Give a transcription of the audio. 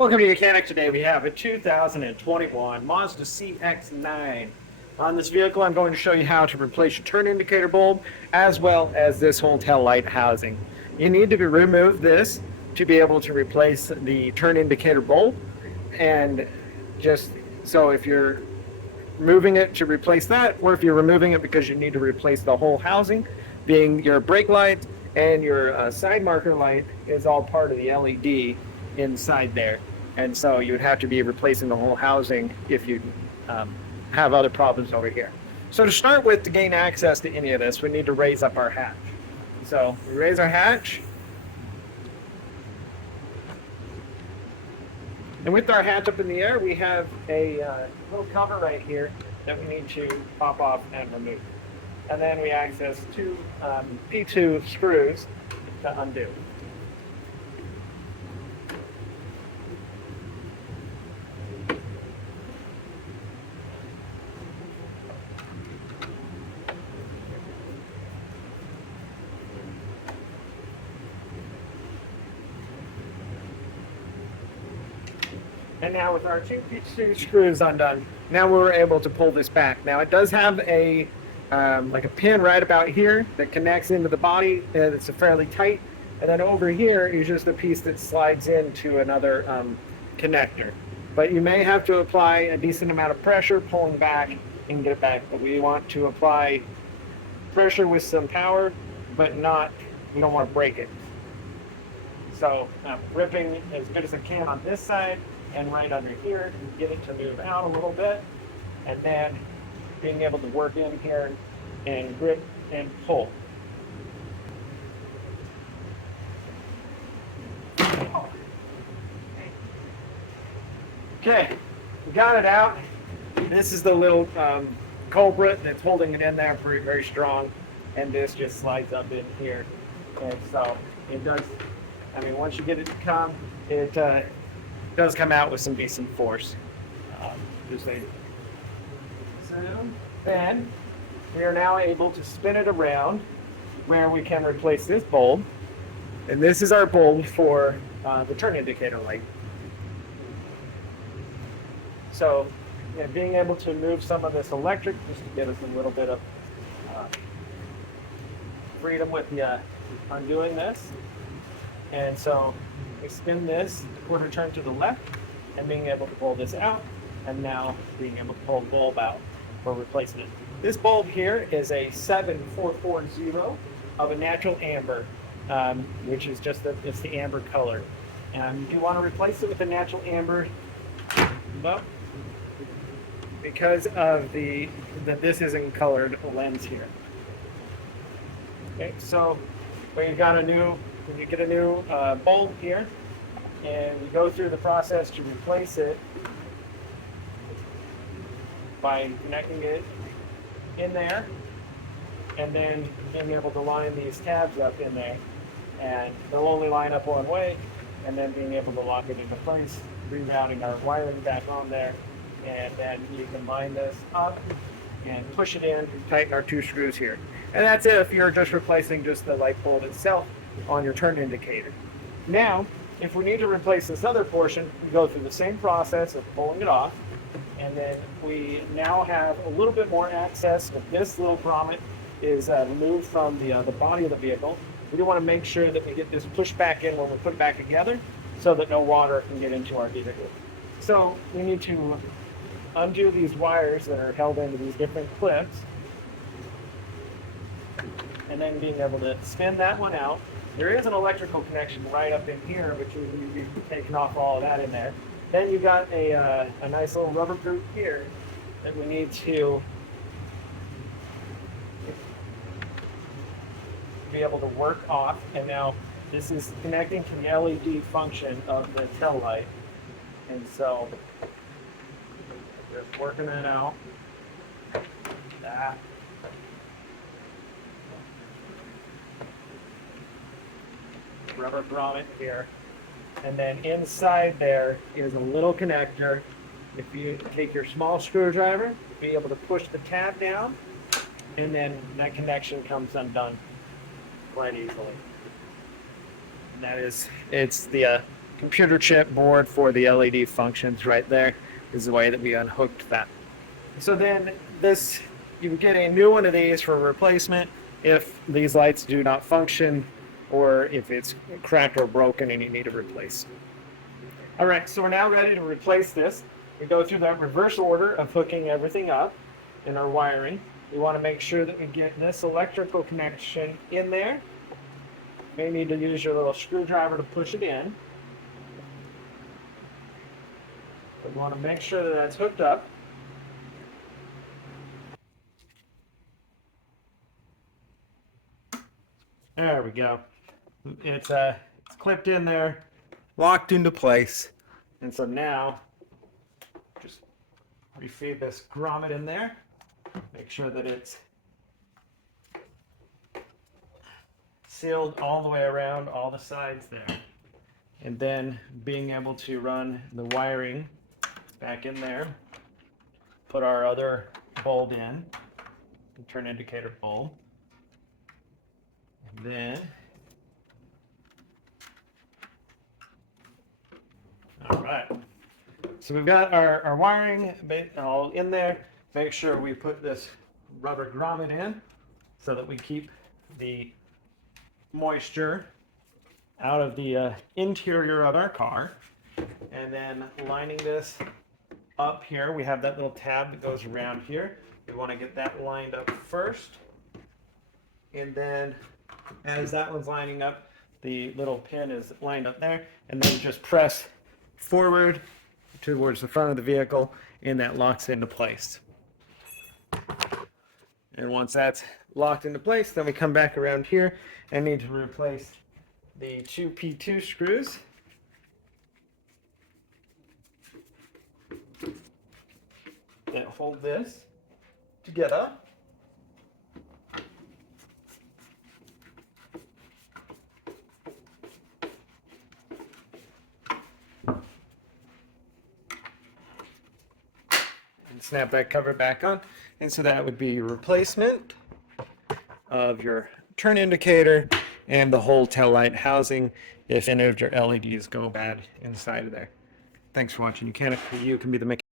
Welcome to Mechanic. Today we have a 2021 Mazda CX-9. On this vehicle, I'm going to show you how to replace your turn indicator bulb as well as this whole tail light housing. You need to remove this to be able to replace the turn indicator bulb, and just so if you're moving it to replace that, or if you're removing it because you need to replace the whole housing, being your brake light and your side marker light is all part of the LED inside there. And so you would have to be replacing the whole housing if you have other problems over here. So to start with, to gain access to any of this, we need to raise up our hatch. So we raise our hatch. And with our hatch up in the air, we have a little cover right here that we need to pop off and remove. And then we access two P2 screws to undo. And now with our two screws undone, now we're able to pull this back. Now it does have a like a pin right about here that connects into the body, and it's fairly tight. And then over here is just a piece that slides into another connector. But you may have to apply a decent amount of pressure pulling back and get it back. But we want to apply pressure with some power, but not, we don't want to break it. So I'm ripping as good as I can on this side and right under here and get it to move out a little bit, and then being able to work in here and grip and pull. Okay, we got it out. This is the little culprit that's holding it in there very, very strong, and this just slides up in here. And so it does, I mean, once you get it to come, it does come out with some decent force. So then we are now able to spin it around where we can replace this bulb. And this is our bulb for the turn indicator light. So being able to move some of this electric just to get us a little bit of freedom with undoing this. And so we spin this quarter turn to the left and being able to pull this out, and now being able to pull the bulb out for replacement. This bulb here is a 7440 of a natural amber, which is just it's the amber color. And if you want to replace it with a natural amber, well, because of that this isn't colored lens here. Okay, so when you get a new bulb here, and you go through the process to replace it by connecting it in there, and then being able to line these tabs up in there, and they'll only line up one way, and then being able to lock it into place, rerouting our wiring back on there, and then you can line this up and push it in and tighten our two screws here. And that's it if you're just replacing just the light bulb itself on your turn indicator. Now, if we need to replace this other portion, we go through the same process of pulling it off, and then we now have a little bit more access. If this little grommet is removed from the body of the vehicle, we do want to make sure that we get this pushed back in when we put it back together so that no water can get into our vehicle. So we need to undo these wires that are held into these different clips, and then being able to spin that one out. There is an electrical connection right up in here, which we'll be taking off all of that in there. Then you've got a nice little rubber groove here that we need to be able to work off. And now this is connecting to the LED function of the tail light. And so just working that out. Rubber grommet here, and then inside there is a little connector. If you take your small screwdriver, you'll be able to push the tab down, and then that connection comes undone quite easily. And that is, it's the computer chip board for the LED functions right there is the way that we unhooked that. So then this, you can get a new one of these for replacement if these lights do not function or if it's cracked or broken and you need to replace. All right, so we're now ready to replace this. We go through that reverse order of hooking everything up in our wiring. We want to make sure that we get this electrical connection in there. You may need to use your little screwdriver to push it in. But we want to make sure that that's hooked up. There we go. It's clipped in there, locked into place. And so now, just refeed this grommet in there. Make sure that it's sealed all the way around all the sides there. And then being able to run the wiring back in there, put our other bulb in, the turn indicator bulb. And then, all right. So we've got our wiring all in there. Make sure we put this rubber grommet in so that we keep the moisture out of the interior of our car. And then lining this up here, we have that little tab that goes around here. We want to get that lined up first. And then as that one's lining up, the little pin is lined up there. And then just press forward towards the front of the vehicle, and that locks into place. And once that's locked into place, then we come back around here and need to replace the two P2 screws. And hold this together. And snap that cover back on. And so that would be your replacement of your turn indicator and the whole tail light housing if any of your LEDs go bad inside of there. Thanks for watching. You can be the mechanic.